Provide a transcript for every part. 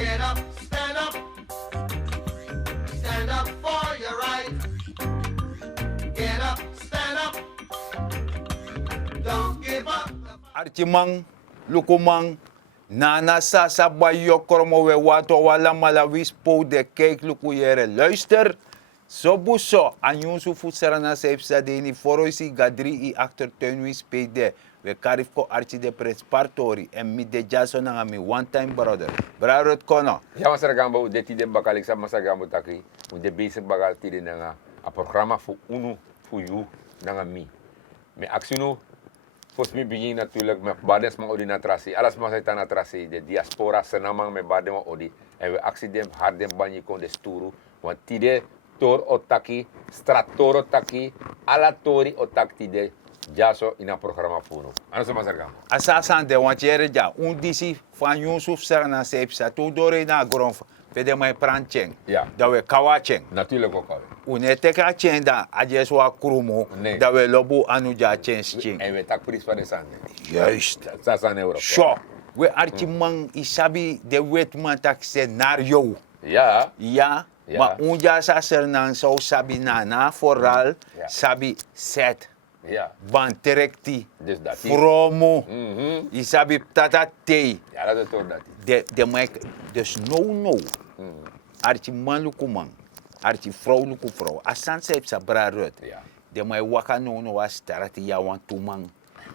Get up, stand up. Stand up for your right. Get up, stand up. Don't give up. Archimang, lukumang, nana sasa bayo kromo we wato wala malawis po de kijk lukuyere. Luister, so buso, anyunsu futsarana seipsa deni foroisi gadri I actor tuinwis pede. We karifko archi de prespartori en mi de jaso na mi one time brother. Brarot kono. Ja, masaragambo, de tide bakalik sa masaragambo taki. De basic bakal tide nga a programa voor UNO, voor you, nga mi. Me actiono, volgens mij begin natuurlijk met badens maar odi natrasi. Alles maar zijn natrasi. De diaspora senamang me badem maar odi. En we accident hardem banyi kon de sturu. Want tide tor otaki, strator otaki, ala tori otak tide. Jaso in een programma voor. Ano sa masargam? Asasan de want jere ja, disi van Yusuf Sarana seipsa, tu dore na gronf, pede mai prancheng. Ja. Dat we kawacheng. Natuurlijk ook al. Uneteka chen da ajeswa krumo, Nee. dat we lobu anuja chen ching. En we tak pris van de sande. Juist. Sasan euro. Sure. We archimang isabi de wetman tak scenario. Ja. Ja. Ja. Maar unja sa sernan so sabi nana vooral Ja. sabi set. Ja. Banterekti. Dus dat. Promo. Mhm. Isabi tata tei. Ja, dat is toch dat. De mic, dus no. Archi man lukuman, archi vrouw lukuvrouw. Asan se sa bra rut. Ja. De mai waka no was starati ya wan tumang.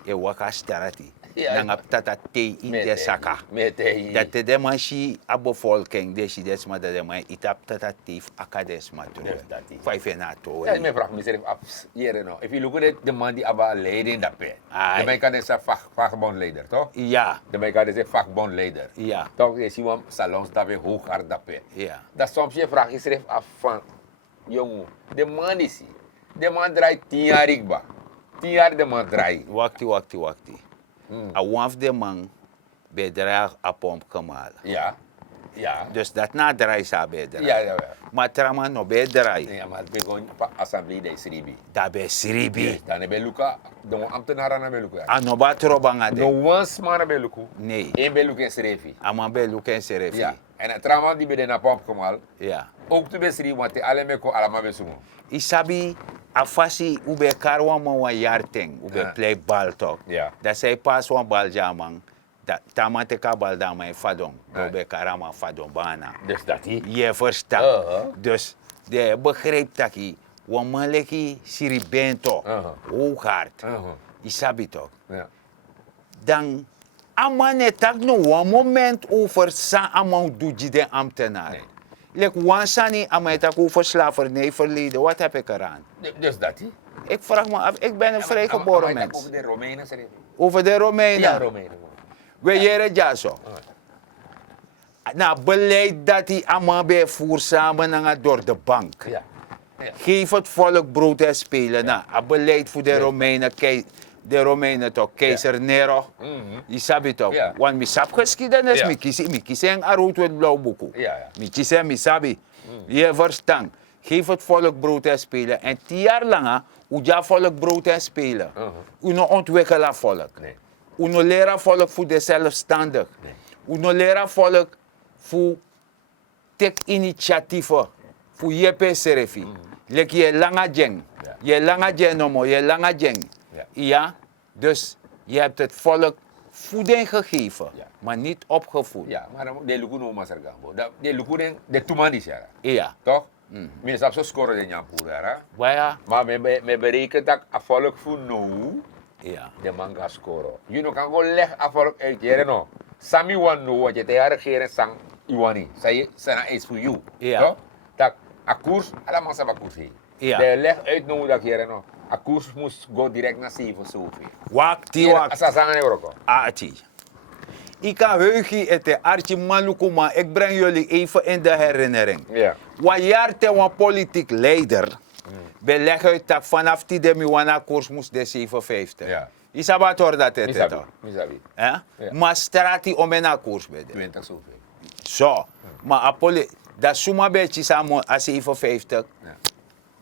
E waka starati. Ja. Nanga tata te in de saka. Mete. Dat de man shi abovolking, de shi desma de man itap tata tief akadesma Dus terug. dat is. Vijf en na to. Ja, me vraag mezelf af, hier no. If you look at the man die aba leden in dat pe. Ai. De mij kan deze vakbondleider, toch? Ja, De mij kan deze vakbondleider. ja, Toch, je ziet wel salons dat we hoog hard dat pe. ja. Dat soms je vraag je af van, jongen, de man is hier. De man draait 10 jaar ikba. 10 jaar de man draait. Wakti. A waf de man bedrag a pomp kamala. Ja, ja. Dus dat na draai sa bedrag. Ja. Maar trama no bedrag. Ja, maar het begon assemblee de Sribi. Dabe siribi. Dan heb je Luca, de ambtenaren hebben Luca. Ano ba trobanga No de? once man hebben Luca. Nee. Eén bij Luca in Sribi. Ama be luken serefi. Ja. En het trauma die bij de napop komal. Ja. Ook te besri, want de alle meko allemaal besumo. Isabi afasi ube karwa ma wa yarteng ube Ja. play bal talk. Ja. Da say pas wan bal jamang. Da tamate ka bal da mai fadong. Ja. Ube karama fadong bana. Dus dat hij. Je verstaan. Dus de begreep taki wan maleki siribento. Hoe hard. Isabi toch. Ja. Dan amane tak no one moment over sa amount doe de ambtenaar. Nee. Like wansani amai tak over slavernijverleden. Wat heb ik eraan? Dus dat hij. Ik vraag me af, ik ben een vrijgeboren mens. Over de Romeinen Sribi. Over de Romeinen. Ja, Romeinen. We jere jaso. Nou, beleid dat die allemaal bij voer samen door de bank. Ja. Ja. Geef het volk brood en spelen. Nou, een beleid voor de Ja. Romeinen, de Romeinen toch, keizer Nero. Je sabi toch? Ja. Want mi sap geschiedenis, Ja. mi kiezen een aroot met blauw boeken. Ja. Mi kiezen, mi sabi. Je verstaan. Geef het volk brood en spelen. En 10 jaar lang, uja volk brood en spelen. Uno ontwikkelen volk. Nee. Uno leren volk voor de zelfstandig. Nee. Uno leren volk voor tek initiatieven. Voor je serefi. Lek je lange jeng. Ja. Je lange jeng nomo, je lange jeng. Ja. Ja, dus je hebt het volk voeding gegeven, Ja. maar niet opgevoed. Ja, maar de luku no masargambo. De luku de tumandis ja. Ja. Toch? Mensen hebben zo scoren de nyampur ja. Waar? Maar me berekent dat afvallig voor nou Ja. de manga scoren. Je no kan gewoon leg afvallig uit jaren no. Sami wan no wat je te jaren geren sang iwani. Zij zijn is voor you. Ja. Toch? Dat a koers, allemaal zijn we koers heen. Ja. De leg uit no dat jaren no. A koers moest go direct naar 7 zoveel. Wakti wak. Asa zangen euro. Ati. Ik kan heugen het Archie Malukuma. Ik breng jullie even in de herinnering. Ja. Wat jaar te een politiek leider. Beleg uit dat vanaf die de Miwana koers moest de 57. Ja. Isabat hoor dat het Misabi. toch? Misabi. Ja? Ja. Maar strati om een koers bij de. 20 zoveel. Zo. Maar dat suma beetje samen als 57. Ja.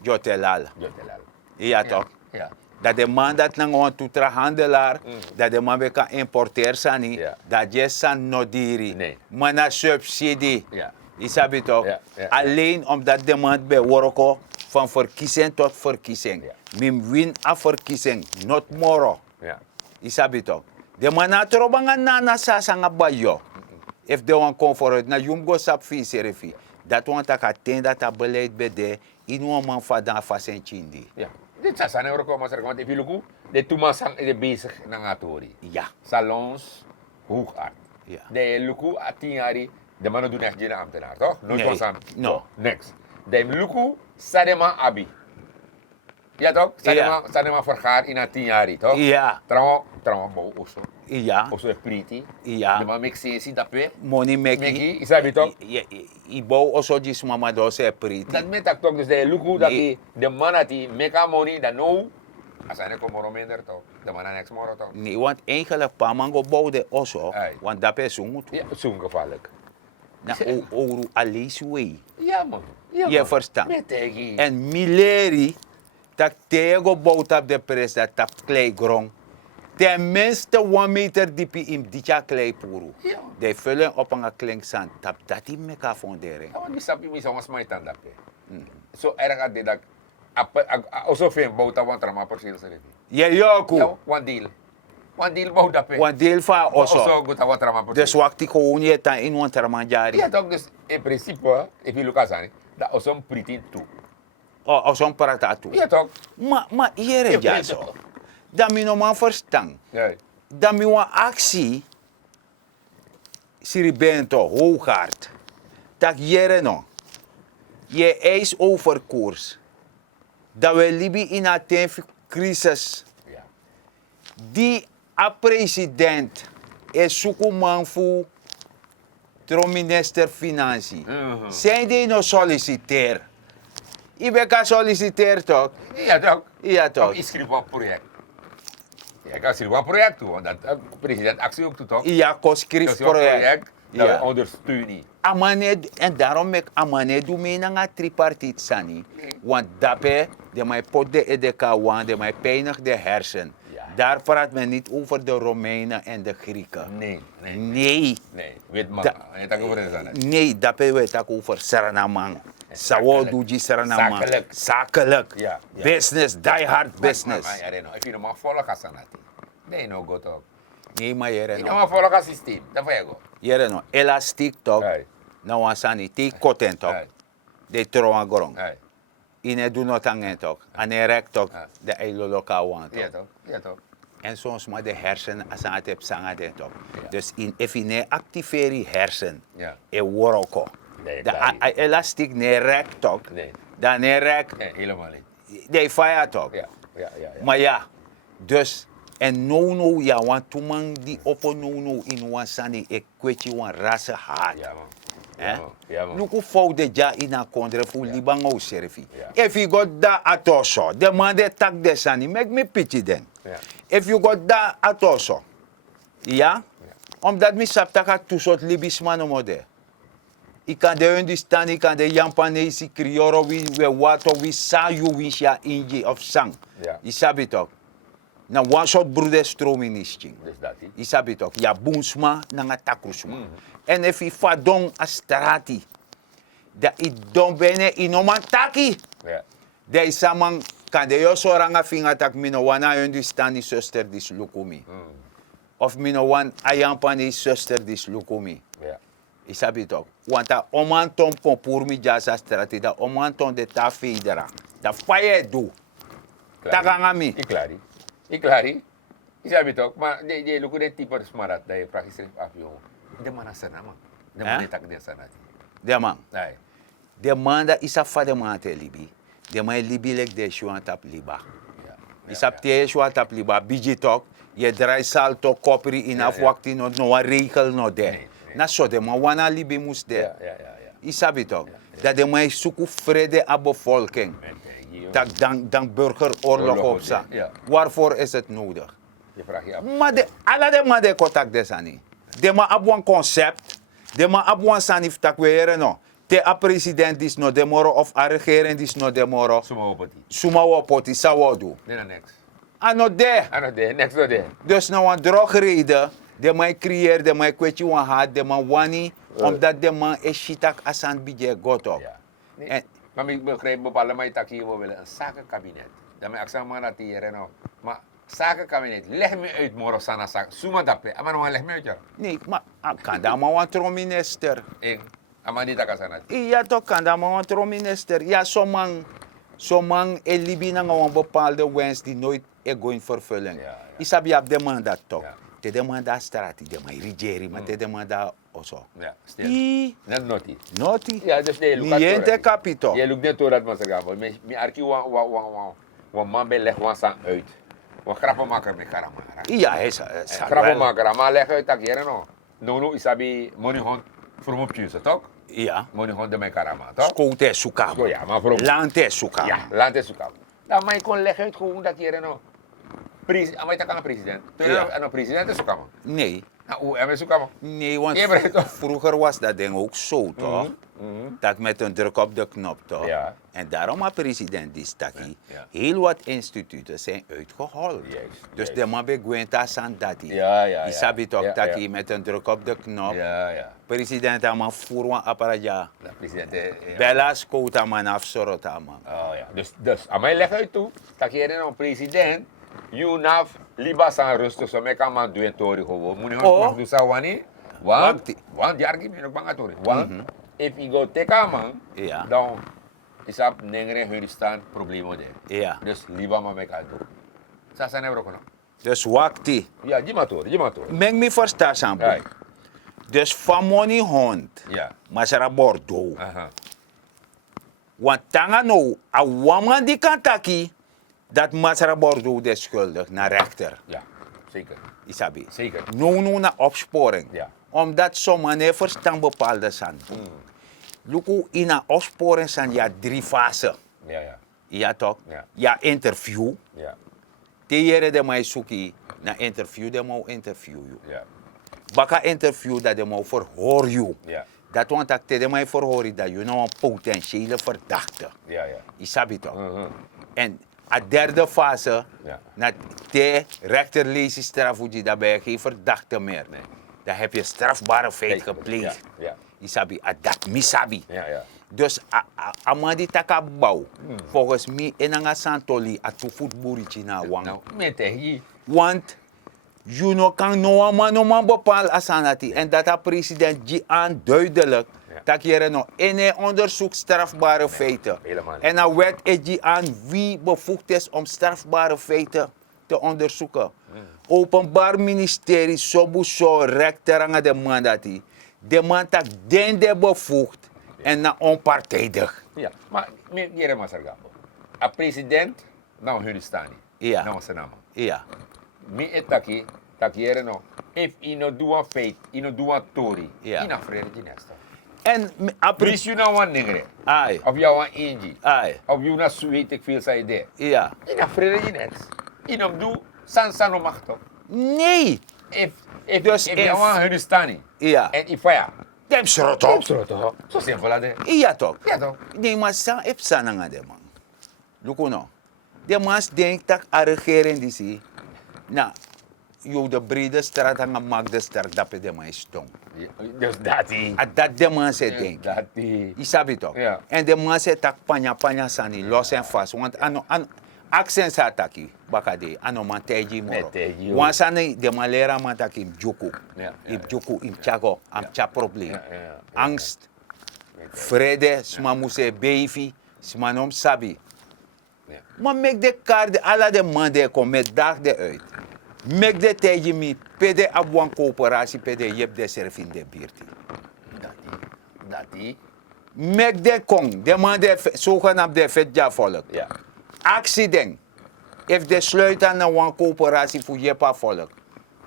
Jotelal. Jotelal. Ja toch? Ja. Dat de man dat lang on tutra handelaar, dat de man kan importeren sani, Ja. dat je san nodiri. Nee. Maar na subsidie. Ja. Isabi toch? Ja, ja, ja. Alleen omdat de man bij worko van verkiezing tot verkiezing. Ja. Mim win a verkiezing, not moro. Ja. Isabi toch? De man na trobanga na sasanga bayo. If de wan kom vooruit na jumgo sap fi serefi. Dat wan tak atend dat a beleid bede in wan man vadan fasen chindi. Ja. Dit is aan Europa, maar want if you look, de toemasang is bezig ng atori. Ja. Salons, hoogaard. Ja. De luku at 10 jaar, de mannen doen echt geen ambtenaar, toch? Nooit Nee, was aan. no. Next. De luku, sadema abi. Ja toch? Sadema vergaar in 10 jaar, toch? Ja. Trouwens, mo oso. Ja. Oso e pretty. Ja. De man mixesi dape. Money Meki, meki. isabi toch? Ibo also jis mama do se priti. Dat met dat toch, dus de luku dat Nee. de man dat die meka money, dat no. Asane ko moro minder toch? De man aan next moro toch? Nee, want eigenlijk pamango bouwde also, Ai. want dat is zo Ja, zo'n gevaarlijk. na oru aliswei. Ja man. Ja, Je man. verstaan. Met tegi. En mileri, tak tego bouwt op de pres dat tap klei grong. Tenminste 1 meter diep in ditja klei puru. Ja. De vullen op een klink zand, tap dat die meka fonderen. Ja, want misapi misa mas may tanda pe. So erg at dat also fem bauta wan trama persil sa refi. Je joku, Ja, one deal. One deal bauta pe. want deel van Also also. guta wan trama persil. Dus wakti ko unye ta in wan termanjari. Ja, toch dus in principe, if you look at it, dat also pretty too. O zo'n praat toe. Ja toch? Maar hier ja zo. Dat mi no man verstaan. Ja. Dat mi wan actie siribento hooghard. Dat jere no. Je eis over koers. Dat we libi in een crisis. Ja. Die a president is zoeken voor de minister Financiën. Zijn die no solliciteer? Je bent solliciteer toch? Ja toch? Ja toch? Toch is een project. Ja, kan schrijven een project toe, want dat president actie ook toe toch? Ja, koskrift Dat is een project dat Ja. we ondersteunen. Amane, en daarom mek amane doe mee naar tripartite sani. Want daarbij, de mij pot de edeka wan, de mij pijnig de hersen. Ja. Daar praat men niet over de Romeinen en de Grieken. Nee, nee. Nee. Nee, weet maar. Da- En dat over is aan het. Nee, daarbij weet ik over Saranamang. Sawo doe Saranamang. Zakelijk. Zakelijk. Ja, ja. Business, die hard business. Maar ja, if you maar volgen gaan sanati. Nee, no go toch. Nee, maar jere Je no. maar volgen gaan systeem. Dat wil je go. Jere no. Elastiek toch? Hey. Nou wasani, te koten toch? Hey. De troan grong. Hey. Ine do not hangen toch? Ane rek toch? Ja. De eilo lokaal wan Ja toch? toch? Ja toch? En soms maar de hersen als aan het heb zangen de toch? Ja. Dus in even activeren hersen. Ja. E woroko. Nee, De klaar niet. elastiek ne rek toch? Nee. Dan ne rek. Nee, helemaal niet. De fire toch? Ja, ja, ja. Maar ja, dus en no ja, want toen man die oppo no in wansani e kwetje wan rasse haat. Ja man. Eh? Ja man. Ja man. Luku fou de ja ina kondre fu libango serfi. Ja. If you got that atoso, the man de tak de sani, make me pity then. Ja. If you got that atoso, ja? Omdat mi saptaka tusot libisman omode. Ik kan de understand, ik kan de Japanese krioro we wato we sa you wish ya inji of sang. Ja. Isabi toch? Na one shot broeder stroming is ching. Dus dat is. Isabi toch? Ja boensma na nga takrusma. En if ik fadong a strati, da i don bene inoman taki. Ja. De isaman kan de yo soranga finga tak mino wana understand die zuster dis lukumi. Of mino wan ayampani zuster dis lukumi. Ja. Isabi toch? Want a omanton pon pour mi jasa strati da omanton de ta feidera. Da faye do. Takangami. Ik klari. Ik klari. Ik sabi toch, maar de luku de type de smarat dat je vraagt is af jongen. De man is sana man. De man Eh? tak de sana. De man. Nee. De man da isa fa de man te libi. De man libi lek de shuan tap liba. Ja. Isap te shuan tap liba. Biji toch? Je draai salto kopri in Ja, afwakti no no een regel no de. Nee, nee. Na so de man wana libi mus de. Ja, ja, ja, ja. Isabi toch? Dat de man suku vrede a bevolking. Dat dan burgeroorlog Oorlog op op, sa. ja. Waarvoor is het nodig? Je vraagt je af. Maar de, alle de man de contact desani. De man ab een concept. De man ab een sanif takwere no. Te a president is no demoro of a regering is no demoro. Suma op het. Suma wo poti sa wo do. Nee, nee, niks. Ano de. Ano de, next door de. Dus nou een drogreden, de man creëert, de man kwetje wan haat, de man wani, omdat de man is shitak asan bidje gotok. Ja. Nee, En- maar ik begrijp bepaalde mij dat hier we willen een zakenkabinet. Dan ben ik zeg maar dat hier nou. Maar zakenkabinet, leg me uit morgen sana zaken. Suma dape, maar nou leg me uit ja. Nee, maar kan daar maar een tro-minister. Ik, maar niet dat ik sana. Ja, toch kan daar maar een tro-minister. Ja, zo'n elibi na een bepaalde wens die nooit going vervullen. Ja. Isabi op de man dat toch. Ja. Te de man dat straat, de man rigeri, maar te de man dat also. Ja, stil. I, Net noti. noti. Ja, dus nee, Niente capito. Je lukt net door dat maar zeggen. Me arki wan man bij leg wan sang uit. Wan grappenmaker met karamara. Ja, hij is Grappenmaker, maar leg uit dat hier no. No isabi money hond voor mijn puur, toch? Ja. Money hond de mijn karama, toch? Skote suka. Oh ja, maar voor Lante suka. ja, laat het zoeken. Dan maar je kon leggen uit gewoon dat hier no. Maar je kan een president. Toen Ja. een president is zoeken. Nee. Nou, hoe hebben we zoeken? Nee, want Ja, maar toch? vroeger was dat ding ook zo, toch? Dat met een druk op de knop, toch? Ja. En daarom had president die stakkie. Ja. Heel wat instituten zijn uitgehold. Juist, Dus juist. de man begwenta san dati. Ja, ja, Die ja. sabi toch Ja, dat ja. met een druk op de knop. Ja, ja. President had man voerwan apparaatja. De president. Ja. Belas kouta man afsorota man. Oh ja, dus aan mij leg uit toe, dat je een president, you naf liba san rustig zo me kan man doen tori gewoon. Moet je Oh. nog doen sa wani? Want die argument ook bang tori. Want if you go take a man, Ja. dan is dat nengere hun staan problemen de. Ja. Dus liba man me kan doen. Sa zijn er ook nog. Dus wakti. Ja, die maar tori. Meng me verstaan san. Ja. Dus van money hond. Ja. Maar ze Bordeaux. Aha. Want tanga nou, a waman die kan taki, dat Masara Bordeaux de schuldig naar rechter. Ja, zeker. Isabi. Zeker. No naar opsporing. Ja. Omdat sommigen verstaan bepaalde zijn. Luku in een opsporing zijn ja 3 fasen. Ja, ja. Ja toch? Ja. Ja interview. Ja. Te jere de mij zoeken na interview, de mau interview you. Ja. Baka interview dat de mau verhoor you. Ja. Dat want dat te de mij verhoor dat je nou een potentiële verdachte. Ja, ja. Isabi toch? Mhm. En a derde fase, Ja. na de rechter leest je straf, dan ben je geen verdachte meer. Nee. Dan heb je strafbare feit Feit gepleegd. Ja, ja. Isabi, dat misabi. Ja, ja. Dus amadi taka bouw, volgens mij in een santoli, a tu voetboertje na wang. Nou, met hier. Want, you know, kan no man bepaal asanati. En dat de president die aan duidelijk, Ja. dat je nog in een onderzoek strafbare feiten. helemaal niet. En dan werd het die aan wie bevoegd is om strafbare feiten te onderzoeken. Openbaar ministerie, sobuso, rector aan de mandati. De man dat de bevoegd en na onpartijdig. Ja, maar meneer Masargambo. A president, nou hun staan niet. Ja. Nou zijn naam. Ja. Mi etaki, takiere no. If ino doe een feit, ino doe een tori. Ja. Ina vrede die nesta. En Pris je nou een ningere. ai, Of jou een inji. ai, Of jou na weet ik veel zei de. ja. Ina vrede die nest. Ino doe san no machto. Nee. If Dus if if- jou aan hun staan niet. Ja. En if ja. Dem schrot op. toch? Zo simpel dat de. Ja toch. Ja toch? Nee, maar sa ep sananga de man. Luko no. De mas denkt dat a regering die zie. Nou, je de brede straat aan mag de sterk dat de man is stom. Dus dat die. A dat de man se denkt. Dat die. Isabi toch? Ja. En de man se tak panya sani los en vast. Want ano accent sa taki bakade ano man teji moro. Teji, Want sani de malera man taki joku. Ja, Im joku im chago am cha probleem. Ja, ja, ja. Angst. Vrede, sma muse baby, sma nom sabi. Ja. Maar mek de kaart, alla de man de kom met dag de uit. Mek de tegen me, pede abuan coöperatie, pede jeb de serf in de buurt. Dat die. Mek de kong, de man de zogenaamd de vetja volk. Ja. Accident. If de sluit aan een coöperatie voor jepa volk.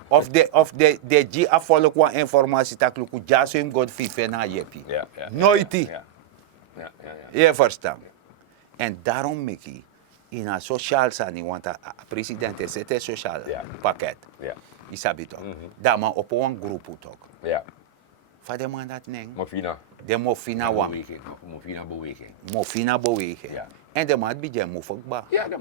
Of de G volk wat informatie tak luku jaso im god fife na jepi. Ja, ja. Nooit die. Ja. Ja, ja, ja. Je verstaan. En daarom Mickey, in een sociaal sani, want de president is het sociaal Ja. pakket. Ja. Isabi toch. Daar maar op een groep ook. Ja. Wat de man dat neng? Mofina. De Mofina wam. Mofina beweging. Mofina beweging. Ja. En de man bij mo ba. Ja, de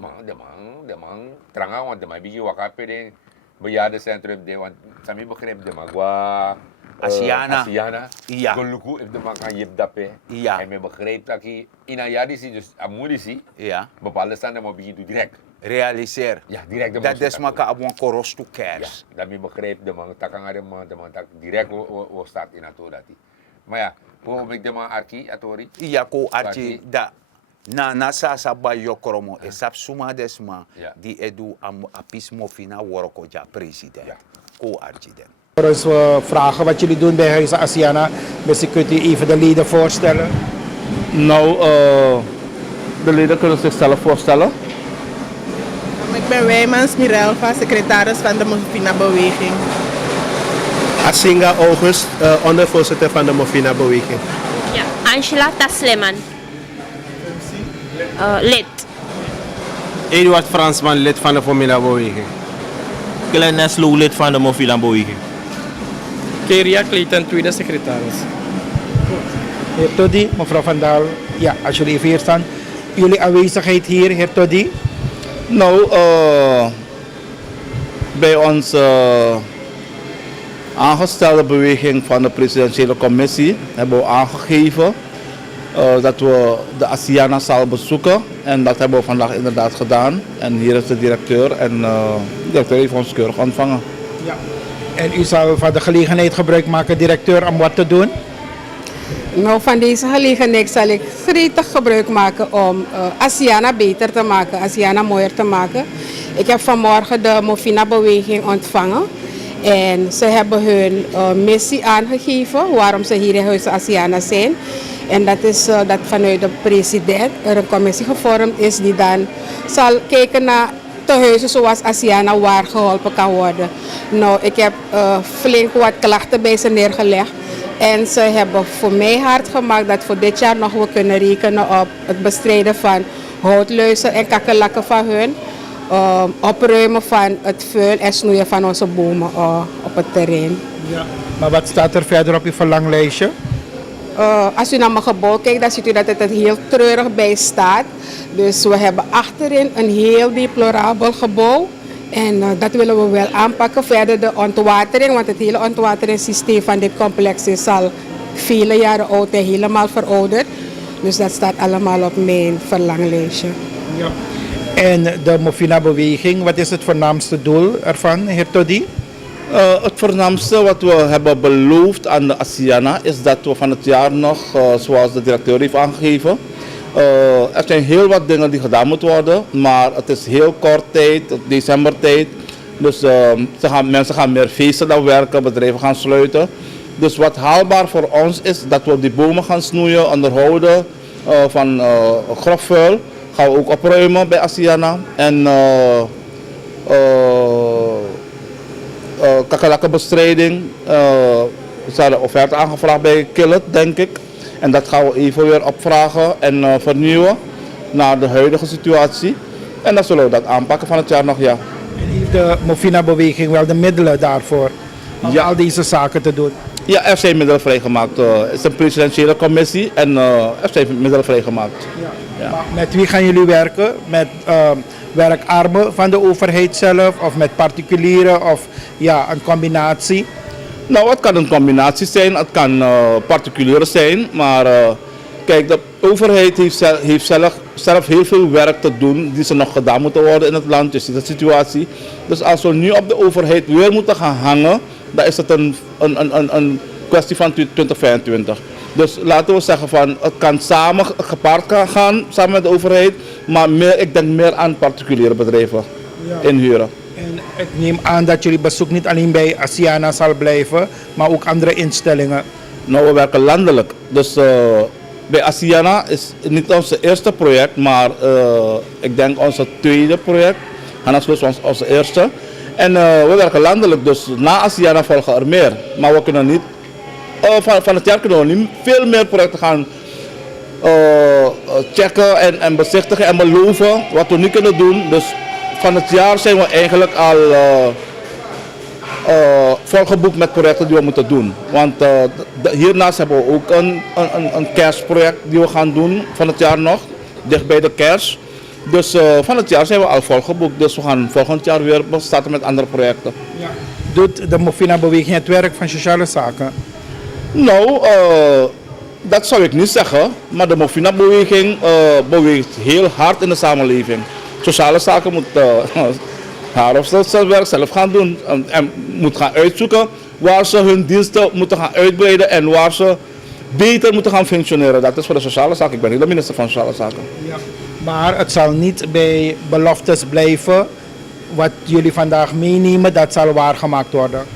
man. Tranga, want de man bigi wakape de bejaardencentrum de, want sami begreep de man gwa Asiana. Asiana. Ja. Goluku if de man kan jip dape. Ja. En me begreep dat ki inayadisi, dus amudisi, Ja. bepaalde standen maar begin to direct. Realiseer. Ja, direct de man. Dat is maka abon koros to Ja, kers. dat me begreep de man, takanga de man tak direct wo staat in ato dati. Maar ja, hoe ik de man arki atori? Iya ko archi Parti. da na sa ba yokromo esap suma desma Ja. di edu am apis Mofina woroko ja president. Ja. Ko archi den. Voor ons vragen wat jullie doen bij Huizen Asiana. Misschien kunt u even de leden voorstellen. Nou, de leden kunnen zichzelf voorstellen. Ik ben Wijmans Mirelva, secretaris van de Mofina-beweging. Asinga August, ondervoorzitter van de Mofina-beweging. Ja, Angela Tasleman. Lid. Eduard Fransman, lid van de Mofina-beweging. Glennes Lou, lid van de Mofina-beweging. Keria Clayton, tweede secretaris. Heer Toddy, mevrouw Van Daal. Ja, als jullie even hier staan. Jullie aanwezigheid hier, heer Toddy. Nou, bij onze aangestelde beweging van de presidentiële commissie hebben we aangegeven dat we de Asiana zaal bezoeken. En dat hebben we vandaag inderdaad gedaan. En hier is de directeur en de directeur heeft ons keurig ontvangen. Ja. En u zal van de gelegenheid gebruik maken, directeur, om wat te doen? Nou, van deze gelegenheid zal ik gretig gebruik maken om Asiana beter te maken, Asiana mooier te maken. Ik heb vanmorgen de Mofina-beweging ontvangen en ze hebben hun missie aangegeven waarom ze hier in Huizen Asiana zijn. En dat is dat vanuit de president er een commissie gevormd is die dan zal kijken naar tehuizen zoals Asiana waar geholpen kan worden. Nou, ik heb flink wat klachten bij ze neergelegd. En ze hebben voor mij hard gemaakt dat voor dit jaar nog we kunnen rekenen op het bestrijden van houtluizen en kakkerlakken van hun. Opruimen van het vuil en snoeien van onze bomen op het terrein. Ja. Maar wat staat er verder op uw verlanglijstje? Als u naar mijn gebouw kijkt, dan ziet u dat het er heel treurig bij staat. Dus we hebben achterin een heel deplorabel gebouw. En dat willen we wel aanpakken. Verder de ontwatering, want het hele ontwateringssysteem van dit complex is al vele jaren oud en helemaal verouderd. Dus dat staat allemaal op mijn verlanglijstje. Ja. En de Mofina-beweging, wat is het voornaamste doel ervan, heer Toddy? Het voornaamste wat we hebben beloofd aan de Asiana is dat we van het jaar nog, zoals de directeur heeft aangegeven, er zijn heel wat dingen die gedaan moeten worden, maar het is heel kort tijd, decembertijd. Dus mensen gaan meer feesten dan werken, bedrijven gaan sluiten. Dus wat haalbaar voor ons is dat we die bomen gaan snoeien, onderhouden van grof vuil. Gaan we ook opruimen bij Asiana. En kakkerlakkenbestrijding. We hadden offerte aangevraagd bij Killet, denk ik. En dat gaan we even weer opvragen en vernieuwen naar de huidige situatie. En dan zullen we dat aanpakken van het jaar nog, ja. En heeft de Mofina-beweging wel de middelen daarvoor om al deze zaken te doen? Ja, er zijn middelen vrijgemaakt. Het is een presidentiële commissie en er zijn middelen vrijgemaakt. Ja. Maar met wie gaan jullie werken? Met werkarmen van de overheid zelf of met particulieren of ja, een combinatie? Nou, het kan een combinatie zijn, het kan particulier zijn, maar kijk, de overheid heeft zelf heel veel werk te doen die ze nog gedaan moeten worden in het land, je ziet de situatie. Dus als we nu op de overheid weer moeten gaan hangen, dan is het een kwestie van 2025. Dus laten we zeggen van het kan gepaard gaan samen met de overheid, maar ik denk meer aan particuliere bedrijven inhuren. En ik neem aan dat jullie bezoek niet alleen bij Asiana zal blijven, maar ook andere instellingen. Nou, we werken landelijk. Dus bij Asiana is niet ons eerste project, maar ik denk onze tweede project. Hanasloos was onze eerste. En we werken landelijk, dus na Asiana volgen er meer. Maar we kunnen niet, van het jaar kunnen we niet veel meer projecten gaan checken en bezichtigen en beloven wat we niet kunnen doen. Dus van het jaar zijn we eigenlijk al volgeboekt met projecten die we moeten doen. Want hiernaast hebben we ook een kerstproject die we gaan doen van het jaar nog, dicht bij de kerst. Dus van het jaar zijn we al volgeboekt, dus we gaan volgend jaar weer starten met andere projecten. Ja. Doet de Mofina-beweging het werk van sociale zaken? Nou, dat zou ik niet zeggen, maar de Mofina-beweging beweegt heel hard in de samenleving. Sociale zaken moet haar of zijn werk zelf gaan doen en moet gaan uitzoeken waar ze hun diensten moeten gaan uitbreiden en waar ze beter moeten gaan functioneren. Dat is voor de sociale zaken. Ik ben niet de minister van Sociale Zaken. Ja. Maar het zal niet bij beloftes blijven. Wat jullie vandaag meenemen, dat zal waargemaakt worden.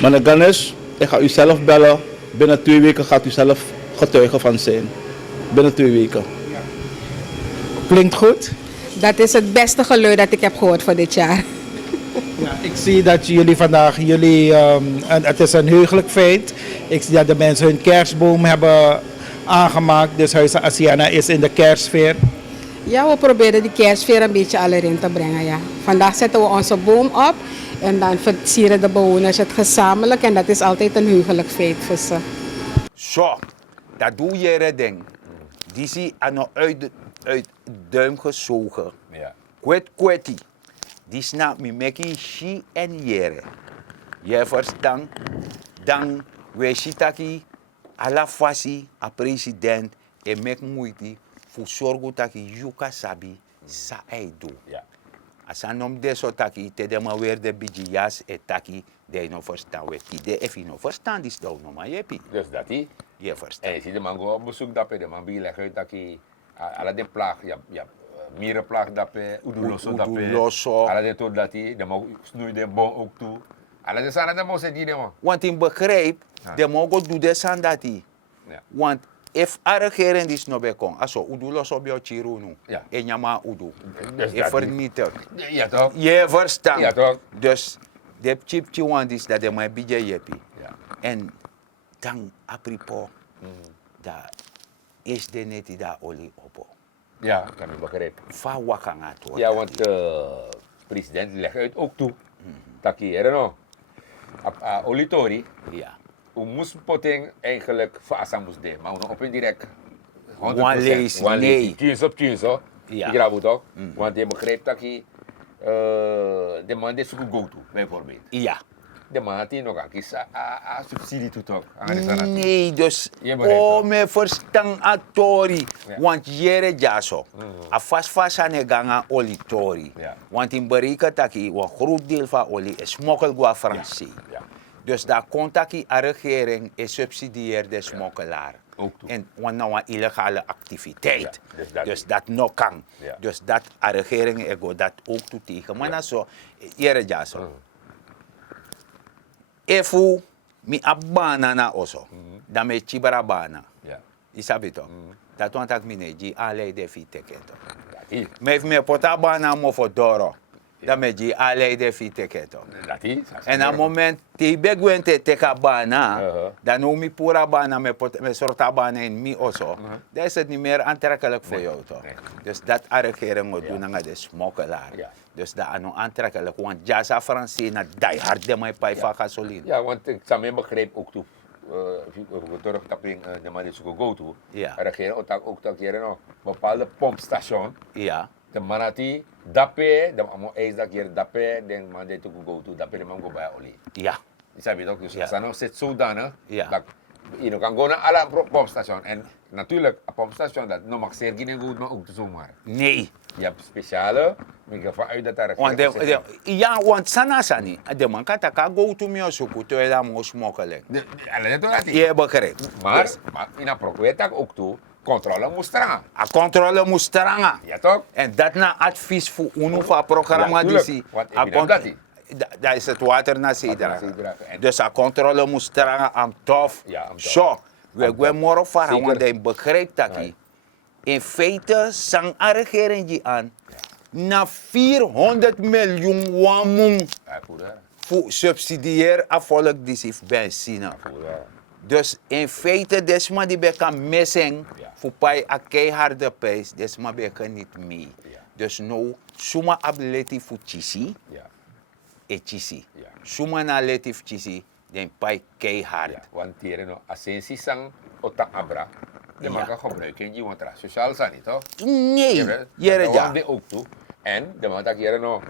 Meneer Ganesh, ik ga u zelf bellen. Binnen 2 weken gaat u zelf getuige van zijn. Binnen 2 weken. Klinkt goed? Dat is het beste geluid dat ik heb gehoord voor dit jaar. Ja, ik zie dat jullie vandaag, het is een heugelijk feit. Ik zie dat de mensen hun kerstboom hebben aangemaakt. Dus Huizen Asiana is in de kerstsfeer. Ja, we proberen die kerstsfeer een beetje al erin te brengen. Ja. Vandaag zetten we onze boom op en dan versieren de bewoners het gezamenlijk. En dat is altijd een heugelijk feit voor ze. Zo, dat doe je er ding. Die zie je uit de duim gezogen. Ja. Kweti. Die snap me meki shi en jere. Je verstaan, dan we shitaki ala fasi a president en mek moeite voor zorgen dat je yuka sabi sa ei do. Ja. Als je nom de so taki te de ma weer de bijias et taki de no verstaan we ti de if no verstaan is do no ma jepi. Dus dat hij. Je verstaan. En je ziet de man op bezoek dat de man bileg uit dat hij alle de plaag, ja, mierenplaag dat hij, uduloso dat hij, alle de tot dat hij, de man snoeit de bon ook toe. Alle de sana de man zegt die de man. Want in begrijp, de mogo doe de san dat hij. Ja. Want if a regering is no bekon, aso udu los op jou chiru nu. Ja. En jama udu. Dus Je vernietigt. Ja toch? Je verstaan. Ja toch? Dus de chip want is dat de mij bij jepi. Ja. En dan apripo, da is de neti da oli opo. Ja, kan ik begrijpen. Fa wakanga to. Ja, want de president legt uit ook toe. Dat je no. Olitori. Ja. We moesten potting eigenlijk voor Assam de, maar we op indirect 100%. One lazy, nee. Tunes op tunes, hoor. Ja. Ik raad toch? Want je begrijpt dat je de man is ook go to, bijvoorbeeld. Ja. De man had hier nog een keer subsidie toe toch? Nee, dus Je begrijpt oh toch? me verstaan atori. Ja. Want jere jaso. A fast aan de ganga oli tori. Ja. Want in Barika taki, een groot deel van olie is smokkel gwa Fransie. Ja. Dus daar komt taki a regering en subsidieert de smokkelaar. Ook toe. En want nou een illegale activiteit. Ja, Dus dat nog kan. Ja. Dus dat a regering ego dat ook toe tegen. Maar zo, jere jaso. Efu mi abana na oso. Dan me chibara bana. Ja. Isabi toch? Dat want ik mine ji ale de fi teketo. Dat is. Me pota bana mo for doro. Dan me ji ale de fi teketo. Dat is. En op het moment die begwente teka bana, dan noem ik pura bana me sorta bana in mi oso. Dan is het niet meer aantrekkelijk voor jou toch? Nee. Dus dat regering moet doen aan de smokkelaar. Ja. Dus dat is aantrekkelijk, want jasa Fransie na die hard de mij pay van gasoline. Ja, want ik zou me begrijpen ook toe. Terug de man is go to. Ja. De regering ook dat je no bepaalde pompstation. Ja. De manati dape, de amo eis dat hier dape, den man dit ook go to, dape de man go bij olie. Ja. Snap je toch? Dus Ja. als dat nog zit zodanig, Ja. dat je kan gaan naar alle pompstation. En natuurlijk, een pompstation dat nog mag zeer geen goed, maar ook zomaar. Nee. Je hebt speciale, maar ik ga vanuit dat daar Want ja, want sana sani, de man kan taka go to me osuku to ela mo smokkelen. Alle dat laat Je begrijpt. Maar in een probeert ook toe, controle moest eraan. A controle moet stranga. Ja toch? En dat na advies voor UNO van programma Ja, die tuurlijk. zie. Want A evident dat die. Dat is het water naar zee Water naar dragen. zee dragen. En- Dus a controle moet stranga am tof. Ja, am tof. Zo, we Am gaan tof. morgen varen, Zeker. want hij begrijpt dat hij. In feite, sang a regering die aan. Na 400 miljoen wamung Ja, voor daar. voor subsidieer a volk die zich benzine. Voor daar. Dus in feite, desma die beka missing, Ja. voor pai a keiharde prijs, desma beka niet mee. Ja. Dus nou, suma ability voor chisi, Ja. e chisi. Ja. Suma na letif chisi, den pai keihard. Ja, want hier no assensie sang otak abra. De Ja. maka gebruiken je want sociaal zijn niet toch? Nee, Jere jere ja. de ook toe. En de man dat hier no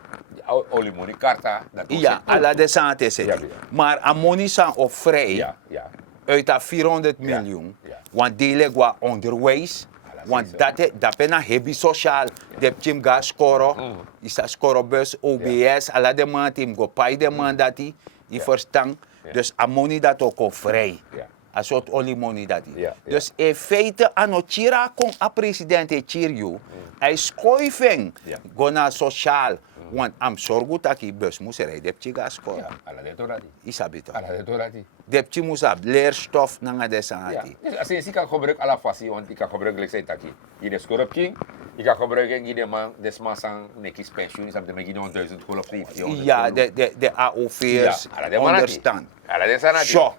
olimoni karta dat Ja, ala de sante Ja, seti. ja. Maar amoni san op vrij, Ja, ja. uit dat 400 Ja, miljoen, ja. want dele gwa onderwijs, Ala, want zie dat pena hebi sociaal, de chim ga scoren, is a scorebus, OBS, ala de man tim go pai de man dati, die verstang, Ja. dus amoni dat ook op vrij. Ja. Een soort olimoni dat Ja, ja. Dus in feite, ano chira kon a president e chirju, hij schuiven Ja. go na sociaal, want am sorgu taki bus moest er de chiga scoren. Ja, ala de torati. Isabito. Ala de torati. De chimusab leerstof nanga de Ja, sanati. dus assensie kan gebruiken ala fasie, want ik kan gebruiken like zei taki. Je de score op king, ik kan gebruiken je de man desmasang nekis pensioen, is op de megi nog 1000 gulden of 700. Ja, de AOV'ers ala de manati. understand. Ala de sanati. Zo.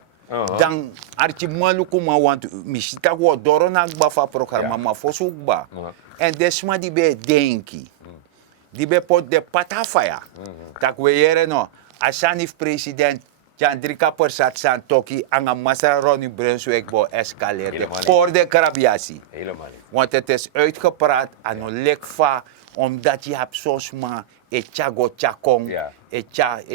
Dan archi maluku ma want misita go doro na gba fa programma Ja. ma fosu gba. Ja. En desma di be denki. Di be pot de patafaya. Tak we yere no asanif president Chandrika Persat Santoki anga Masara Ronnie Brunswick bo escaleren. Helemaal niet. Voor de Karabiasi. Helemaal niet. Want het is uitgepraat aan een lekva, omdat je hebt soms maar echago chakong, Ja.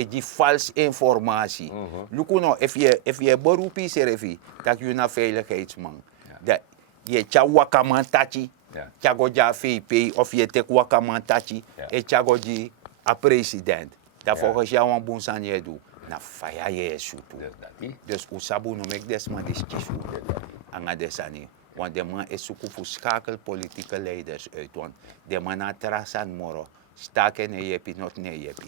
die vals informatie. Luku no, if je beroep is er dat je een veiligheidsman. Ja. Dat je chawakamantachi, Ja. chago ja VP of je tek wakamantachi, Ja. chago ji a president. Dat Ja. volgens jou een boensan je doet. Na faya je sutu. Dus dat die. Dus usabu no mek desma dis chifu. Anga desani. Want de man is zoeken voor schakelpolitieke leiders uit. Want de man had trasan moro. Staken ne jepi, not ne jepi.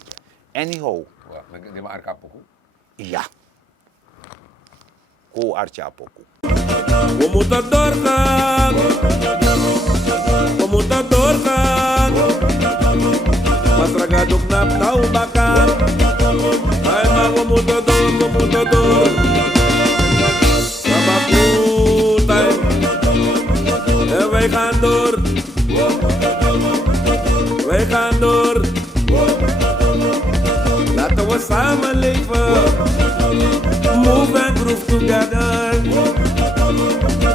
Anyhow, Wa, de maar kapoku. ja. Ko archapoku. We moeten doorgaan. We moeten doorgaan. Matraga dok nap tau bakar. Ay maar we moeten door, we moeten door. Sabakutay. En wij gaan door. Wij gaan door. Laten we samen leven. Move and groove together.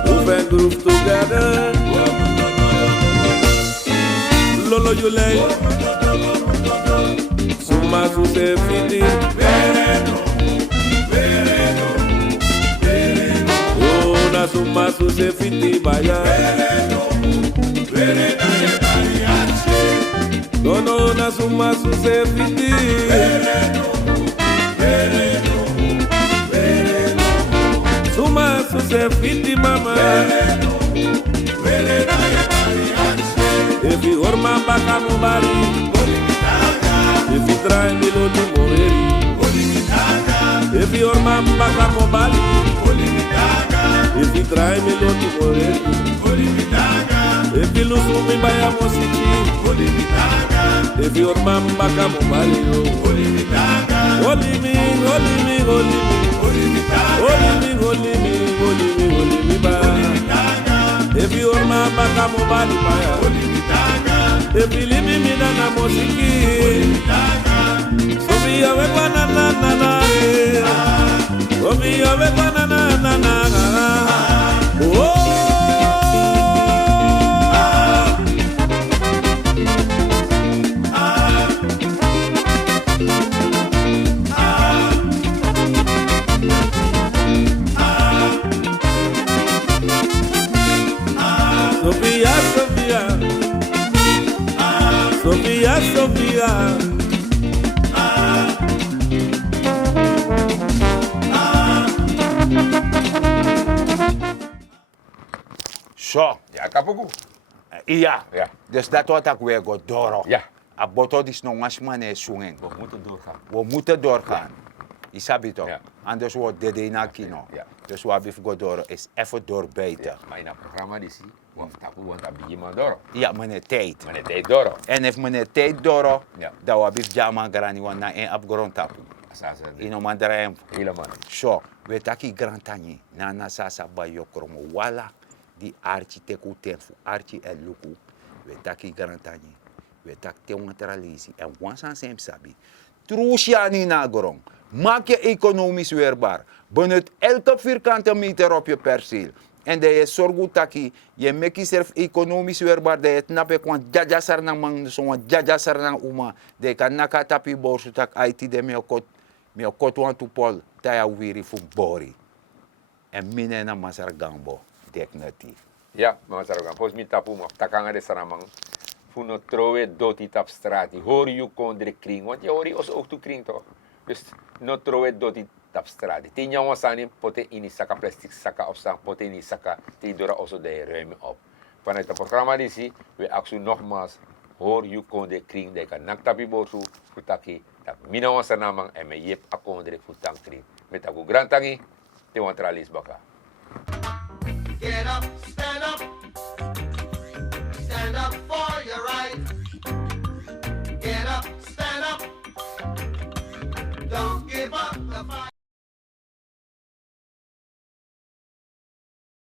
Move and groove together. Lolo Yulei. Suma su se fiti. Una suma su se fiti baya. No no na suma su se fiti. Suma su se fiti mama. If you orma baka mubari. If you try me lo di moreri. If you orma baka mubari. If you try me lo di moreri. If you lose me by a mosiki. If you orma baka mubari. Holy me, holy me, holy me. Holy me, holy me, holy me, holy me, ba. If you orma baka mubari baya. If you leave me na mosiki. So be a wepa na na na na. So be a wepa na na na na. Oh. Sofia, Sofia, Sofia, Sofia. Zo. Ja, kapoku. Ja. Ja. Dus dat wat ik weer go doro. Ja. A boto is nog masman e sungen. We moeten doorgaan. We moeten doorgaan. Isabi toch? Ja. Anders wordt de na kino. Ja. Dus wat we go doro is even doorbijten. Ja, maar in dat programma die zie, we tapu want dat begin maar door. Ja, meneer tijd. Maar het is door. En if meneer tijd doro, Ja. dan wat we jama grani want na en afgrond tapu. Asasa. Ino mandara Helemaal. So, we taki grantani na na sasa ba yokromo wala di archi teku tenfu archi e luku. We taki grantani. We tak te wantralisi en wansan sem sabi. Truciani Nagrong. Maak je economisch weerbaar. Benut elke vierkante meter op je perceel. En dat je zorgt dat je maakt jezelf economisch weerbaar. Dat je het nape kwam jaja sarnang mang zo'n jaja sarnang uma. Dat je kan naka tapi borsu tak IT de me kot wan tu pol. Taya wiri fu bori. En mine na masar gambo. Definitief. Ja, maar sarogan. Pos mi tapu ma takanga de saramang. Funo trowe doti tap strati. Hoor je kon de kring. Want je hoor je ons ook toe kring toch? Dus no trowe doti tap strati. Tinya wasani pote ini saka plastic saka of sang pote ini saka. Ti dora also de ruim op. Vanuit het programma disi, we actie nogmaals. Hoor je kon de kring. De kan nak tapi borsu. Futaki. Dat mina wasanamang. En me jep akondre futang kring. Met aku grantangi. Te wantralis baka. Get up,